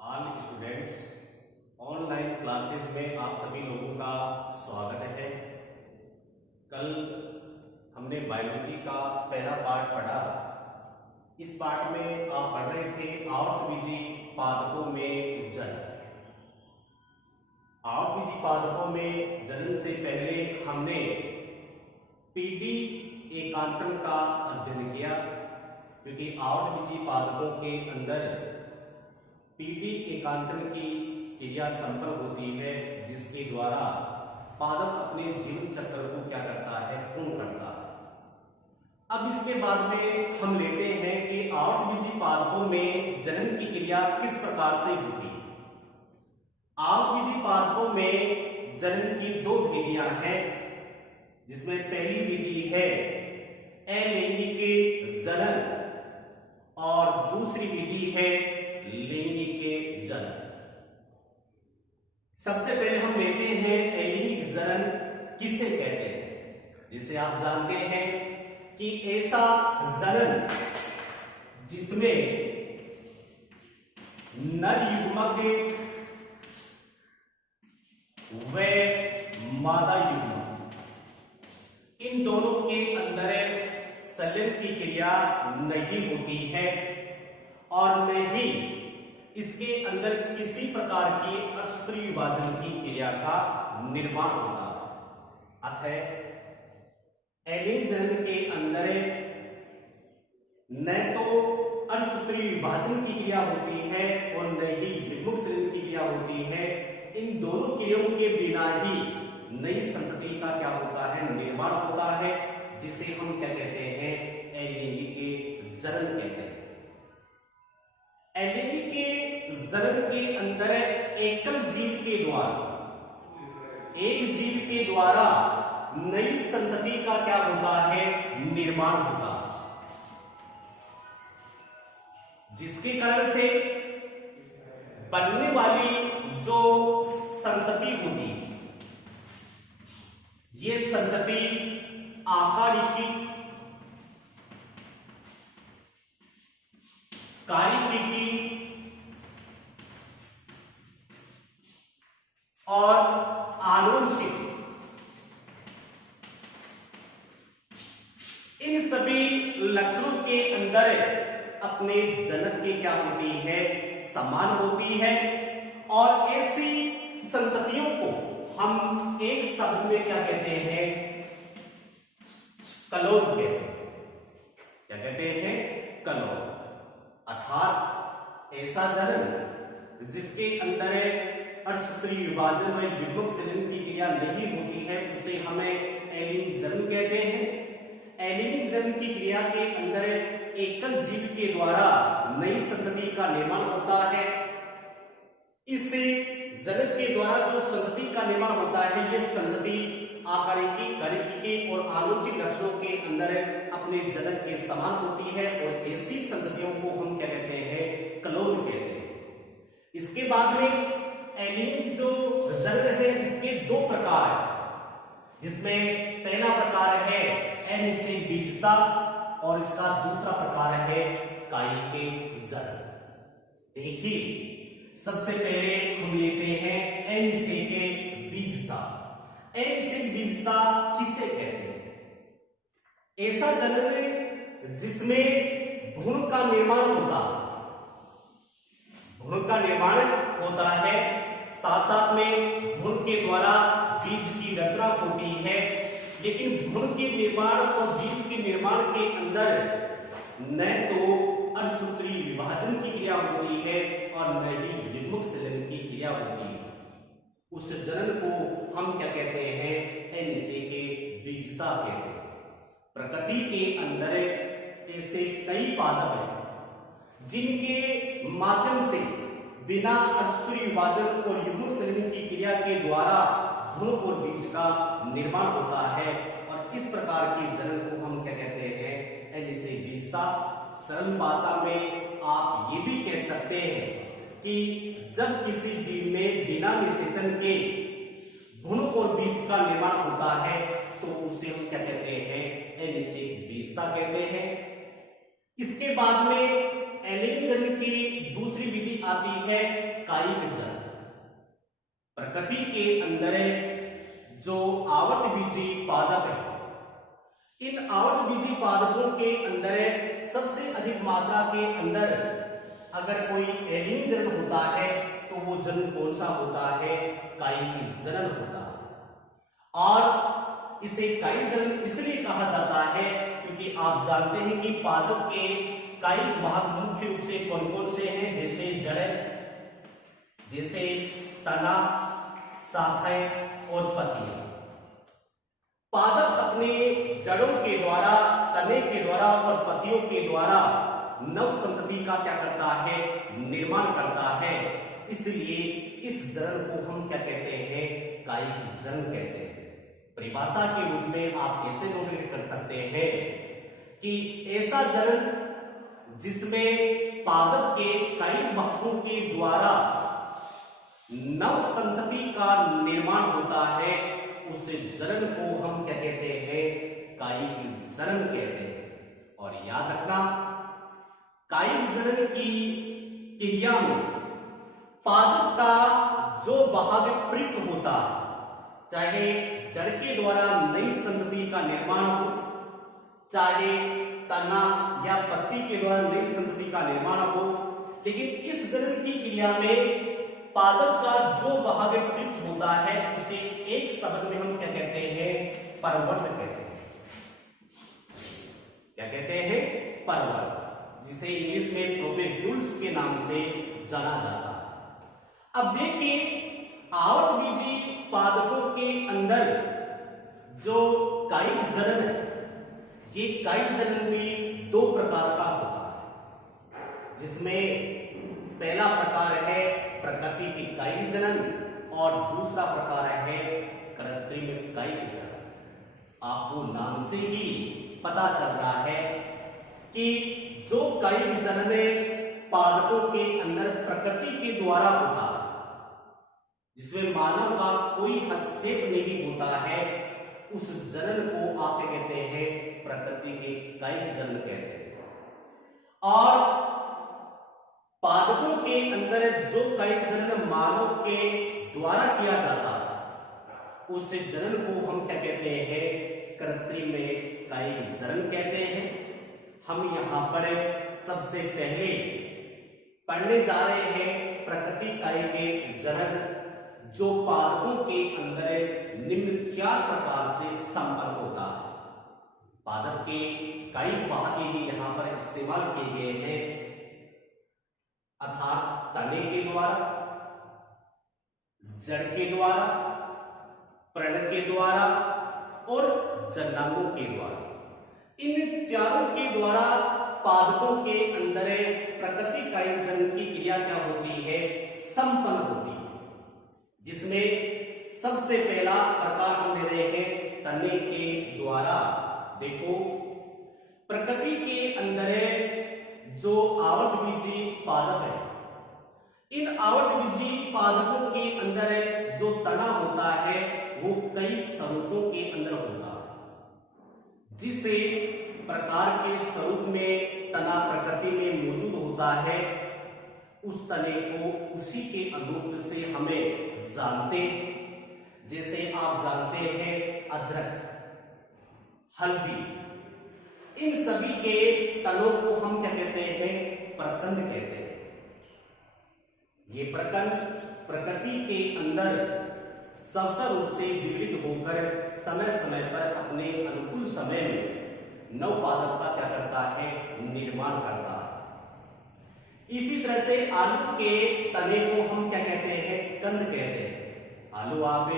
All students, online classes में आप सभी लोगों का स्वागत है। कल हमने बायोलॉजी का पहला पार्ट पढ़ा। इस पार्ट में आप पढ़ रहे थे आवृतबीजी पादपों में जल। आवृतबीजी पादपों में जनन से पहले हमने पीडी एकांतरण का अध्ययन किया, क्योंकि आवृतबीजी पादपों के अंदर पीडी एकांतरण की क्रिया संपन्न होती है, जिसके द्वारा पादप अपने जीवन चक्र को क्या करता है, पूर्ण करता है। अब इसके बाद में हम लेते हैं कि आवृतबीजी पादपों में जनन की क्रिया किस प्रकार से होती है। आवृतबीजी पादपों में जनन की दो विधियां हैं, जिसमें पहली विधि है अलैंगिक जनन और दूसरी विधि है लैंगिक जनन। सबसे पहले हम लेते हैं अलैंगिक जनन किसे कहते हैं, जिसे आप जानते हैं कि ऐसा जनन जिसमें नर युग्मक व मादा युग्मक इन दोनों के अंदर संलिंग की क्रिया नहीं होती है और न ही इसके अंदर किसी प्रकार की अस्तरी विभाजन की क्रिया का निर्माण होता है। अतः अलैंगिक जनन के अंदर न तो अस्तरी विभाजन की क्रिया होती है और न ही युग्मक संलिंग की क्रिया होती है। इन दोनों क्रियाओं के बिना ही नई संतति का क्या होता है, निर्माण होता है, जिसे हम क्या कहते हैं, अलैंगिक जनन कहते हैं। अलैंगिक जनन के अंदर एकल जीव के द्वारा, एक जीव के द्वारा नई संतति का क्या होता है, निर्माण होता है, जिसके कारण से बनने वाली जो संतति होगी, ये संतति आकारिकी, कारिकी और आनुवंशिक, इन सभी लक्षणों के अंदर अपने जनक के क्या होती है, समान होती है। और ऐसी संततियों को हम एक शब्द में क्या कहते हैं, कलोल कहते हैं। क्या कहते हैं, कलोल। अर्थात ऐसा जनन जिसके अंदर अस्तरी विभाजन व युग्मक संलिंग की क्रिया नहीं होती है, उसे हमें अलैंगिक जनन कहते हैं। अलैंगिक जनन की क्रिया के अंदर एकल जीव के द्वारा नई संतति का निर्माण होता है। इस जनन के द्वारा जो संतति का निर्माण होता है, ये संतति आकारिकी, कारिकी और आनुवंशिक लक्षणों के अंदर अपने जनक के समान होती है और ऐसी संततियों को हम क्या कहते हैं, कलोल कहते हैं। इसके बाद में अलैंगिक जो जनन है, इसके दो प्रकार हैं, जिसमें पहला प्रकार है अनिषेक बीजता और इसका दूसरा प्रकार है कायिक जनन। देखिए, सबसे पहले हम लेते हैं अनिषेक बीजता। अनिषेक बीजता किसे कहते हैं? ऐसा जनन जिसमें भ्रूण का निर्माण होता है, भ्रूण का निर्माण होता है, साथ साथ में भ्रूण के द्वारा बीज की रचना होती है, लेकिन भ्रूण के निर्माण और बीज के निर्माण के अंदर न तो अणसूत्री विभाजन की क्रिया होती है और न ही युग्मक संलिंग की क्रिया होती है। उस जनन को हम क्या कहते हैं, अनिषेक बीजता कहते हैं। प्रकृति के अंदर ऐसे कई पादप हैं जिनके माध्यम से बिना अणसूत्री विभाजन और युग्मक संलिंग की क्रिया के द्वारा भ्रूण और बीज का निर्माण होता है, और इस प्रकार के जनन को हम क्या कहते हैं, अनिषेक बीजता। सरल भाषा में आप ये भी कह सकते हैं कि जब किसी जीव में बिना निषेचन के भ्रूण और बीज का निर्माण होता है, तो उसे हम क्या कहते हैं, अनिषेक बीजता कहते हैं। इसके बाद में अलैंगिक जनन की दूसरी विधि आती है कायिक जल। प्रकृति के अंदर जो आवृतबीजी पादप है, इन आवृतबीजी पादपों के अंदर सबसे अधिक मात्रा के अंदर अगर कोई एलियन जल होता है तो वो जल कौन सा होता है? कायिक जल होता है। और इसे कायिक जल इसलिए कहा जाता है क्योंकि आप जानते हैं कि पादप के कायिक भाग मुख्य रूप से कौन कौन से हैं? जैसे जड़, जैसे तना, शाखाएं और पत्तियां। पादप अपने जड़ों के द्वारा, तने के द्वारा और पत्तियों के द्वारा नव संतति का क्या करता है? निर्माण करता है। इसलिए इस जड़ को हम क्या कहते हैं? कायिक जड़ कहते हैं। परिभाषा के रूप में आप ऐसे नोट कर सकते हैं कि ऐसा जड़ जिसमें पादप के कायिक भागों के द्वारा नव संतति का निर्माण होता है, उस जड़ को हम क्या कहते हैं? कायिक जड़ कहते हैं। और याद रखना, कायिक जड़ की क्रिया में पादप का जो भाग प्रयुक्त होता है, चाहे जड़ के द्वारा नई संतति का निर्माण हो, चाहे तना या पत्ती के द्वारा नई संतति का निर्माण हो, लेकिन इस जड़ की क्रिया में पादप का जो भाग प्रयुक्त होता है उसे एक शब्द में हम क्या कहते हैं? परवर्त कहते हैं। क्या कहते हैं? परवर्त, जिसे इंग्लिश में प्रोपेग्यूल्स के नाम से जाना जाता है। अब देखिए, आवृतबीजी पादपों के अंदर जो कायिक जड़ है, ये कायिक जड़ भी दो प्रकार का होता है, जिसमें पहला प्रकार है प्रकृति की कायिक जनन और दूसरा प्रकार है कृत्रिम कायिक जनन। आपको नाम से ही पता चल रहा है कि जो कायिक जनन पादपों के अंदर प्रकृति के द्वारा होता है, जिसमें मानव का कोई हस्तक्षेप नहीं होता है, उस जनन को आप क्या कहते हैं? प्रकृति के कायिक जनन कहते हैं। और पादपों के अंदर जो कायिक जनन मानव के द्वारा किया जाता है, उस जनन को हम क्या कहते हैं? कृत्रिम कायिक जनन कहते हैं। हम यहां पर सबसे पहले पढ़ने जा रहे हैं प्रकृति कायिक जनन, जो पादपों के अंदर निम्न 4 प्रकार से संपन्न होता है। पादप के कायिक भाग ही यहां पर इस्तेमाल किए गए हैं, अर्थात तने के द्वारा, जड़ के द्वारा, प्रण के द्वारा और जनांगों के द्वारा। इन चारों के द्वारा पादपों के अंदर प्रकृति कायिक जनन की क्रिया क्या होती है? संपन्न होती है। जिसमें सबसे पहला प्रकार हम ले रहे हैं तने के द्वारा। देखो, प्रकृति के अंदर जो आवृतबीजी पादप है, इन आवृतबीजी पादपों के अंदर जो तना होता है वो कई स्वरूपों के अंदर होता है। जिस प्रकार के स्वरूप में तना प्रकृति में मौजूद होता है, उस तने को उसी के अनुरूप से हमें जानते हैं। जैसे आप जानते हैं अदरक, हल्दी, इन सभी के तनों को हम क्या कहते हैं? प्रकंद कहते हैं। ये प्रकंद प्रकृति के अंदर सवतर रूप से विघटित होकर समय समय पर अपने अनुकूल समय में नव पादप का क्या करता है? निर्माण करता है। इसी तरह से आलू के तने को हम क्या कहते हैं? कंद कहते हैं। आलू आप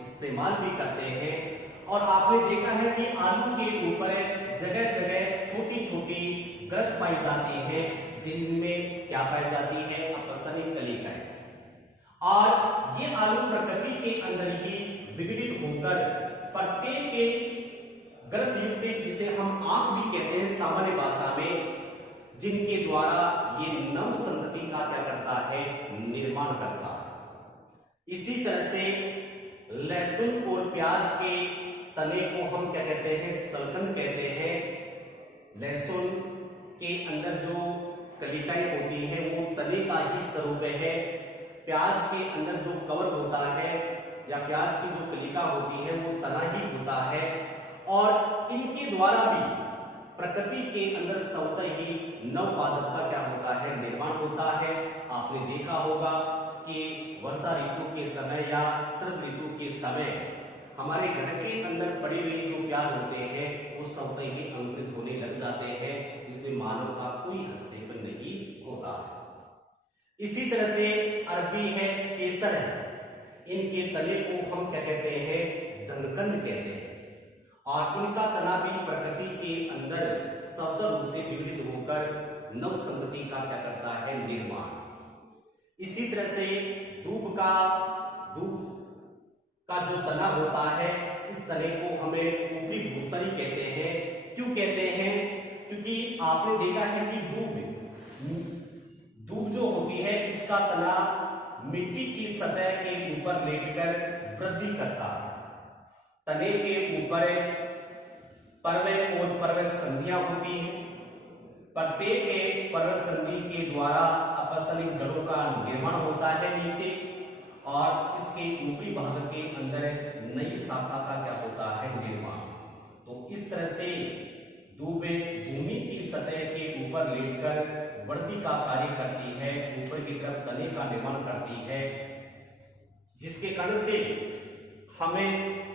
इस्तेमाल भी करते हैं और आपने देखा है कि आलू के ऊपर जगह जगह छोटी छोटी ग्रंथ पाई जाती है, जिनमें क्या पाई जाती है? अपस्तनी कलिकाएं। और ये आलू प्रकृति के अंदर ही विघटित होकर प्रत्येक ग्रंथ युक्त, जिसे हम आंख भी कहते हैं सामान्य भाषा में, जिनके द्वारा ये नव संतति का क्या करता है? निर्माण करता है। इसी तरह से लहसुन और प्याज के तने को हम क्या कहते हैं? सलकंद कहते हैं। लहसुन के अंदर जो कलिकाएं होती हैं वो तने का ही स्वरूप है, प्याज के अंदर जो कवर होता है या प्याज की जो कलिका होती है वो तना ही होता है, और इनके द्वारा भी प्रकृति के अंदर स्वतः ही नवपादप का क्या होता है, निर्माण होता है। आपने देखा होगा कि वर्षा ऋतु के समय या शरद ऋतु के समय हमारे घर के अंदर पड़े हुए जो प्याज होते हैं वो स्वतः ही अंकुरित होने लग जाते हैं, जिसमें मानव का कोई हस्तक्षेप नहीं होता। इसी तरह से अरबी है, केसर है, इनके तने को हम क्या कहते हैं, दनकंद कहते हैं, और इनका तना भी प्रकृति के अंदर स्वतः रूप से विविध होकर नव संगति का क्या करता है, निर्माण। इसी तरह से दूब का जो तना होता है, इस तने को हमें ऊपरी भूस्तरी कहते हैं। क्यों कहते हैं? क्योंकि आपने देखा है कि दूब जो होती है इसका तना मिट्टी की सतह के ऊपर लेटकर वृद्धि करता है। तने के ऊपर पर्व और पर्व संधियां होती हैं। प्रत्येक पर्व संधि के द्वारा अपस्थलिक जड़ों का निर्माण होता है नीचे, और इसके ऊपरी भाग के अंदर नई शाखा का क्या होता है, निर्माण। तो इस तरह से दूबे भूमि की सतह के ऊपर लेटकर वृद्धि का कार्य करती है, ऊपर की तरफ तने का निर्माण करती है, जिसके कारण से हमें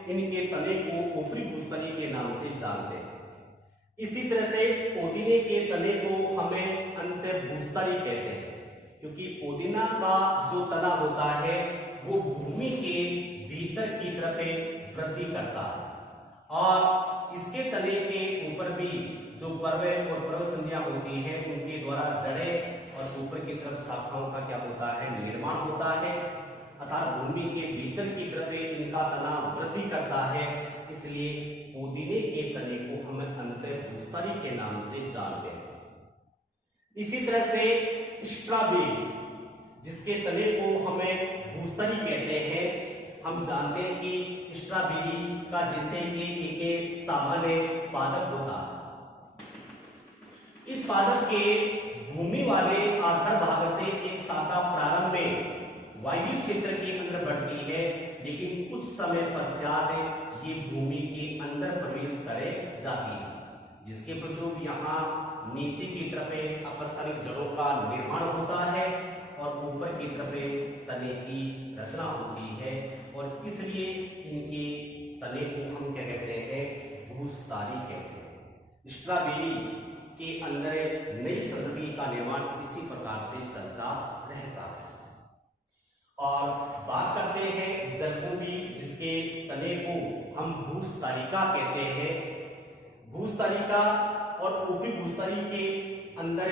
इनके तने को ऊपरी भूस्तनी के नाम से जानते हैं। इसी तरह से पुदीने के तने को हमें अंतर भूस्तनी कहते हैं, क्योंकि पुदीना का जो तना होता है वो भूमि के भीतर की तरफ वृद्धि करता है, और इसके तने के ऊपर भी जो पर्व और पर्व संधियां होती हैं उनके द्वारा जड़ें और ऊपर की तरफ शाखाओं का क्या होता है, निर्माण होता है। अर्थात भूमि के भीतर की तरफ इनका तना वृद्धि करता है, इसलिए पुदीने के तने को हम अंतःभूस्तरी के नाम से जानते हैं। इसी तरह से स्ट्रॉबेरी, जिसके तने को हमें भूस्तरी कहते हैं, हम जानते हैं कि स्ट्रॉबेरी का जैसे कि एक सामान्य पादप होता है, इस पादप के भूमि वाले आधार भाग से एक शाखा प्रारंभ में वायु क्षेत्र के अंदर बढ़ती है, लेकिन कुछ समय पश्चात ये भूमि के अंदर प्रवेश करे जाती है, जिसके फलस्वरूप यहाँ नीचे की तरफ अपस्थलिक जड़ों का निर्माण होता है और ऊपर की तरफ तने की रचना होती है, और इसलिए इनके तने को हम क्या कहते हैं, भूस्थारी कहते हैं। स्ट्रॉबेरी के अंदर नई संतति का निर्माण इसी प्रकार से चलता रहता है। और बात करते हैं जलकुंभी, जिसके तने को हम भूस्थारिका कहते हैं। भूस्थारिका और ऊपरी भूस्थारी के अंदर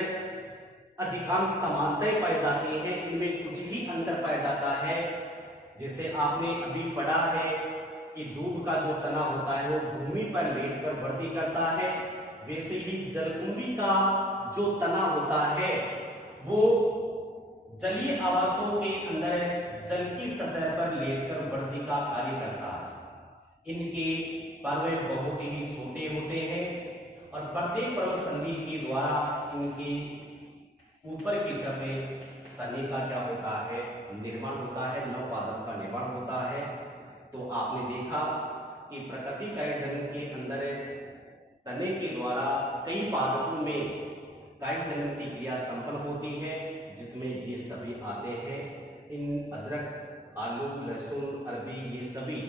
अधिकांश समानताएं पाई जाती हैं, इनमें कुछ ही अंतर पाया जाता है। जैसे आपने अभी पढ़ा है कि दूब का जो तना होता है वो भूमि पर लेटकर वृद्धि करता है, वैसे ही जलकुंभी का जो तना होता है वो जलीय आवासों के अंदर जल की सतह पर लेटकर वृद्धि का कार्य करता है। इनके पर्व बहुत ही छोटे होते हैं और प्रत्येक पर्व संधि के द्वारा इनके ऊपर की तरफ तने का क्या होता है, निर्माण होता है, नवपादप का निर्माण होता है। तो आपने देखा कि प्रकृति कायजन के अंदर तने के द्वारा कई पादपों में कायजन की क्रिया संपन्न होती है, जिसमें ये सभी आते हैं। इन अदरक, आलू, लहसुन, अरबी, ये सभी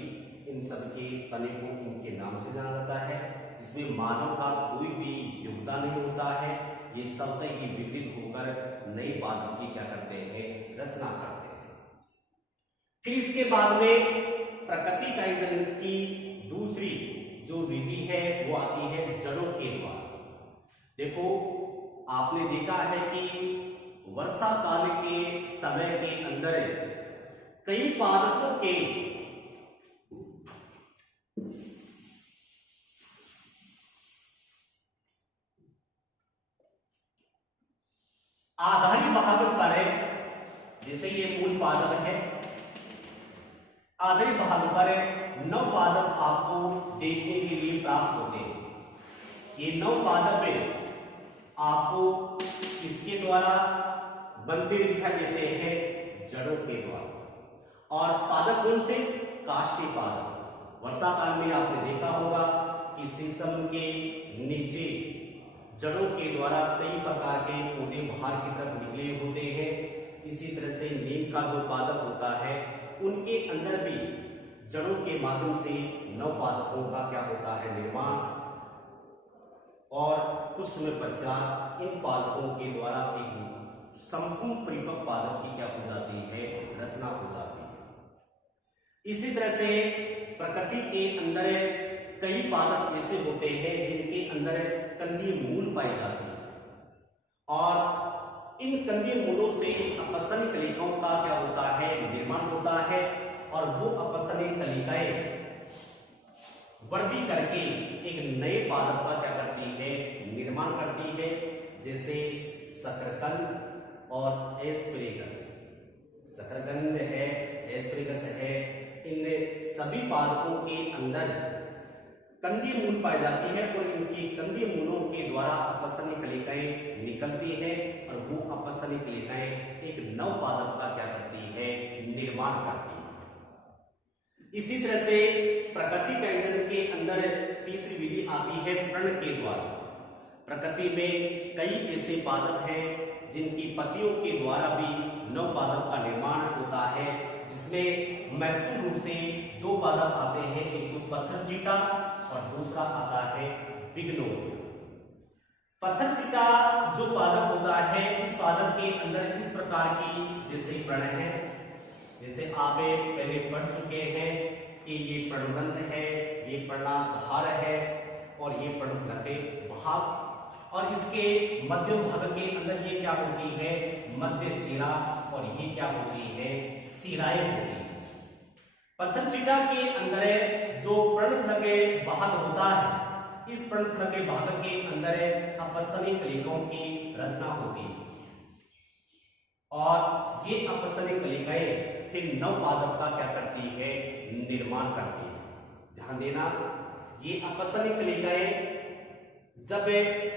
इन सब के तने को इनके नाम से जाना जाता है, जिसमें मानव का कोई भी योगदान नहीं होता है। ये स्वतः ही विकसित होकर नई पादप की क्या करते हैं, रचना करते हैं। फिर इसके बाद में प्रकृति कायजन की दूसरी जो विधि है वो आती है जड़ों के द्वारा। देखो, आपने देखा है कि वर्षा काल के समय के अंदर कई पादपों के आधारी भाग पर, जैसे ये मूल पादप है, आधारी भाग पर नव पादप आपको देखने के लिए प्राप्त होते हैं। ये नव पादप आपको किसके द्वारा बनते दिखाई देते हैं, जड़ों के द्वारा। और पादप कौन से? काष्ठीय पादप। वर्षा काल में आपने देखा होगा कि शीशम के नीचे जड़ों के द्वारा कई प्रकार के पौधे बाहर की तरफ निकले होते हैं। इसी तरह से नीम का जो पादप होता है उनके अंदर भी जड़ों के माध्यम से नवपादपों का क्या होता है? निर्माण। और कुछ समय पश्चात इन पादपों के द्वारा एक संपूर्ण परिपक्व पादप की क्या हो जाती है? रचना हो जाती है। इसी तरह से प्रकृति के अंदर कई पादप ऐसे होते हैं जिनके अंदर कंदीय मूल पाई जाती है और इन कंदीय मूलों से अपस्तनिक कलिकाओं का क्या होता है? निर्माण होता है और वो अपस्तनिक कलिकाएं वृद्धि करके एक नए पादप का क्या करती है? निर्माण करती है। जैसे शकरकंद और एस्परेगस। शकरकंद है, एस्परेगस है, इन सभी पादपों के अंदर कंदीय मूल पाई जाती है और इनकी कंदीय मूलों के द्वारा अपस्तनिक कलिकाएं निकलती है और वो अपस्तनिक कलिकाएं एक नव पादप का क्या करती है? निर्माण करती है। इसी तरह से प्रकृति काइजन के अंदर तीसरी विधि आती है प्रण के द्वारा। प्रकृति में कई ऐसे पादप हैं जिनकी पत्तियों के द्वारा भी नव पादप का निर्माण होता है, जिसमें महत्वपूर्ण रूप से दो पादप आते हैं, एक तो पत्थरचीटा और दूसरा आता है बिग्नोनिया। पत्थरचीटा जो पादप होता है, इस पादप के अंदर इस प्रकार की जैसे प्रण है, जैसे आप पहले पढ़ चुके हैं कि ये प्रणग्रंथ है, ये पर्णाधार है और ये पर्णफलके भाग, और इसके मध्य भाग के अंदर ये क्या होती है? मध्य शिरा, और ये क्या होती है? शिराएं होती है। पत्थरचीटा के अंदर जो पर्णफलके भाग होता है, इस पर्णफलके भाग के अंदर अपस्तनिक कलिकाओं की रचना होती है और ये अपस्तनिक कलिकाएं फिर नव पादप का क्या करती है? निर्माण करती है। ध्यान देना, ये अपस्तनिक कलिकाएं जब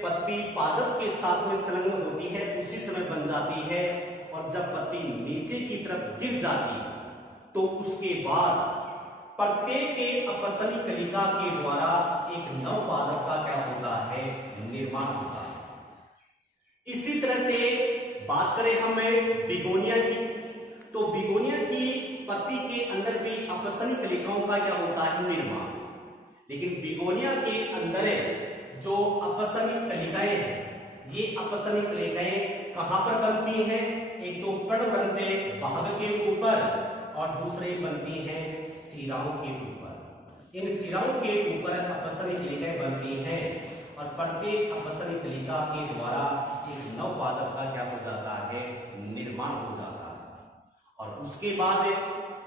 पत्ती पादप के साथ में संलग्न होती है उसी समय बन जाती है, और जब पत्ती नीचे की तरफ गिर जाती है तो उसके बाद प्रत्येक के अपस्तनिक कलिका के द्वारा एक नव पादप का क्या होता है? निर्माण होता है। इसी तरह से बात करें हम बिगोनिया की, तो बिगोनिया की पत्ती के अंदर भी अपस्तनिक कलिकाओं का क्या होता है? निर्माण। लेकिन बिगोनिया के अंदर जो अपस्तनिक कलिकाएं हैं, ये अपस्तनिक कलिकाएं कहां पर बनती हैं? एक तो पर्णवृंत भाग के ऊपर और दूसरे बनती हैं शिराओं के ऊपर। इन शिराओं के ऊपर अपस्तनिक कलिकाएं बनती हैं और प्रत्येक अपस्तनिक कलिका के द्वारा एक नव पादप का क्या हो जाता है? निर्माण हो जाता है। और उसके बाद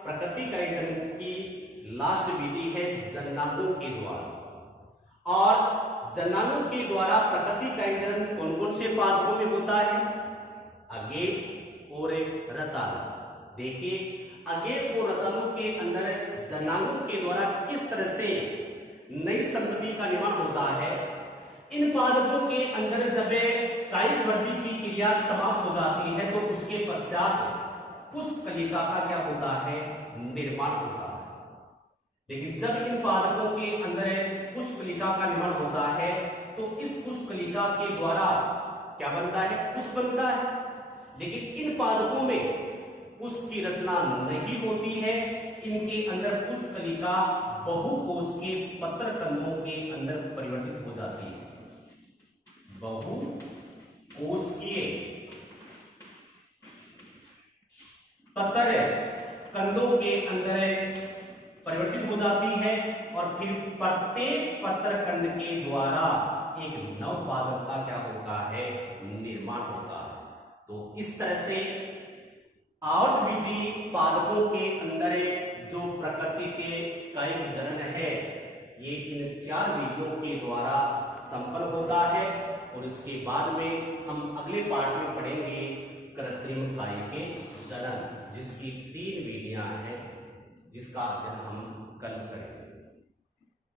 प्रकृति काइजन की लास्ट विधि है जननांगों के द्वारा। और जननांगों के द्वारा प्रकृति काइजन कौन कौन से पादपों में होता है? अगेट और रतालु। देखिए, अगेट और रतालु के अंदर जननांगों के द्वारा किस तरह से नई संतति का निर्माण होता है। इन पादपों के अंदर जब कायिक वृद्धि की क्रिया समाप्त हो जाती है तो उसके पश्चात पुष्प कलिका का क्या होता है? निर्माण होता है। लेकिन जब इन पादपों के अंदर पुष्प कलिका का निर्माण होता है तो इस पुष्प कलिका के द्वारा क्या बनता है? पुष्प बनता है। लेकिन इन पादपों में पुष्प की रचना नहीं होती है। इनके अंदर पुष्प कलिका बहुकोषीय पत्र कंदों के अंदर परिवर्तित हो जाती है। बहुकोषीय पत्र कंदों के अंदर परिवर्तित हो जाती है और फिर प्रत्येक पत्र कंद के द्वारा एक नव पादप का क्या होता है? निर्माण होता है। तो इस तरह से आवृतबीजी पादपों के अंदर जो प्रकृति के कायिक जनन है, ये इन 4 विधियों के द्वारा संपन्न होता है। और इसके बाद में हम अगले पार्ट में पढ़ेंगे कृत्रिम कायिक जनन, जिसकी 3 विधियां हैं, जिसका अध्ययन हम कल करेंगे।